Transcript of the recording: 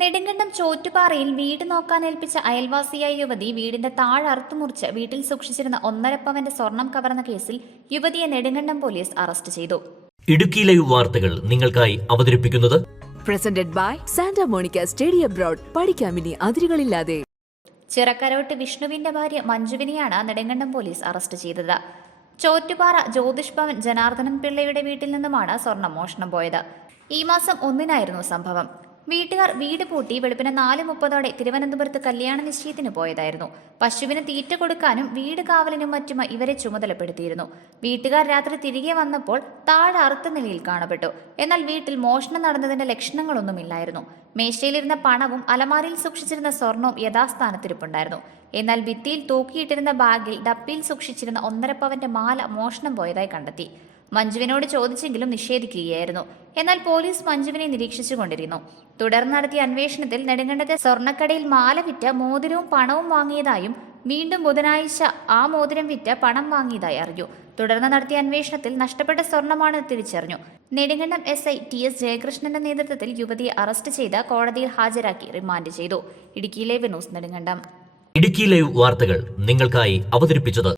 നെടുങ്കണ്ടം ചോറ്റുപാറയിൽ വീട് നോക്കാനേൽപ്പിച്ച അയൽവാസിയായ യുവതി വീടിന്റെ താഴ് അറുത്തുമുറിച്ച് വീട്ടിൽ സൂക്ഷിച്ചിരുന്ന 1.5 പവന്റെ സ്വർണം കവർന്ന കേസിൽ യുവതിയെ നെടുങ്കണ്ടം പോലീസ് അറസ്റ്റ് ചെയ്തു. ഇടുക്കി ലൈവ് വാർത്തകൾ നിങ്ങൾക്കായി അവതരിപ്പിക്കുന്നത് presented by Santa Monica Study Abroad. പഠിക്കാമിനി അതിരുകളില്ലാതെ. Chirakkarottu വിഷ്ണുവിന്റെ ഭാര്യ മഞ്ജുവിനെയാണ് നെടുങ്കണ്ടം പോലീസ് അറസ്റ്റ് ചെയ്തത്. ചോറ്റുപാറ ജ്യോതിഷ് ഭവൻ ജനാർദ്ദനൻ പിള്ളയുടെ വീട്ടിൽ നിന്നുമാണ് സ്വർണം മോഷണം പോയത്. ഈ മാസം 1-നായിരുന്നു സംഭവം. വീട്ടുകാർ വീട് പൂട്ടി വെളുപ്പിന് 4:30 തിരുവനന്തപുരത്ത് കല്യാണ നിശ്ചയത്തിന് പോയതായിരുന്നു. പശുവിന് തീറ്റ കൊടുക്കാനും വീട് കാവലിനും മറ്റുമായി ഇവരെ ചുമതലപ്പെടുത്തിയിരുന്നു. വീട്ടുകാർ രാത്രി തിരികെ വന്നപ്പോൾ താഴെ അറുത്ത നിലയിൽ കാണപ്പെട്ടു. എന്നാൽ വീട്ടിൽ മോഷണം നടന്നതിന്റെ ലക്ഷണങ്ങളൊന്നുമില്ലായിരുന്നു. മേശയിലിരുന്ന പണവും അലമാരയിൽ സൂക്ഷിച്ചിരുന്ന സ്വർണവും യഥാസ്ഥാനത്തിരിപ്പുണ്ടായിരുന്നു. എന്നാൽ ഭിത്തിയിൽ തൂക്കിയിട്ടിരുന്ന ബാഗിൽ ഡപ്പിയിൽ സൂക്ഷിച്ചിരുന്ന 1.5 പവന്റെ മാല മോഷണം പോയതായി കണ്ടെത്തി. മഞ്ജുവിനോട് ചോദിച്ചെങ്കിലും നിഷേധിക്കുകയായിരുന്നു. എന്നാൽ പോലീസ് മഞ്ജുവിനെ നിരീക്ഷിച്ചുകൊണ്ടിരുന്നു. തുടർന്ന് നടത്തിയ അന്വേഷണത്തിൽ നെടുങ്കണ്ടത്തെ സ്വർണ്ണക്കടയിൽ മാല വിറ്റ് മോതിരവും പണവും വാങ്ങിയതായും വീണ്ടും ബുധനാഴ്ച ആ മോതിരം വിറ്റ് പണം വാങ്ങിയതായി അറിഞ്ഞു. തുടർന്ന് നടത്തിയ അന്വേഷണത്തിൽ നഷ്ടപ്പെട്ട സ്വർണമാണെന്ന് തിരിച്ചറിഞ്ഞു. നെടുങ്കണ്ടം SI TS ജയകൃഷ്ണന്റെ നേതൃത്വത്തിൽ യുവതിയെ അറസ്റ്റ് ചെയ്ത് കോടതിയിൽ ഹാജരാക്കി റിമാൻഡ് ചെയ്തു. Idukki live news Nedumkandam. Idukki live വാർത്തകൾ നിങ്ങൾക്കായി അവതരിപ്പിച്ചത്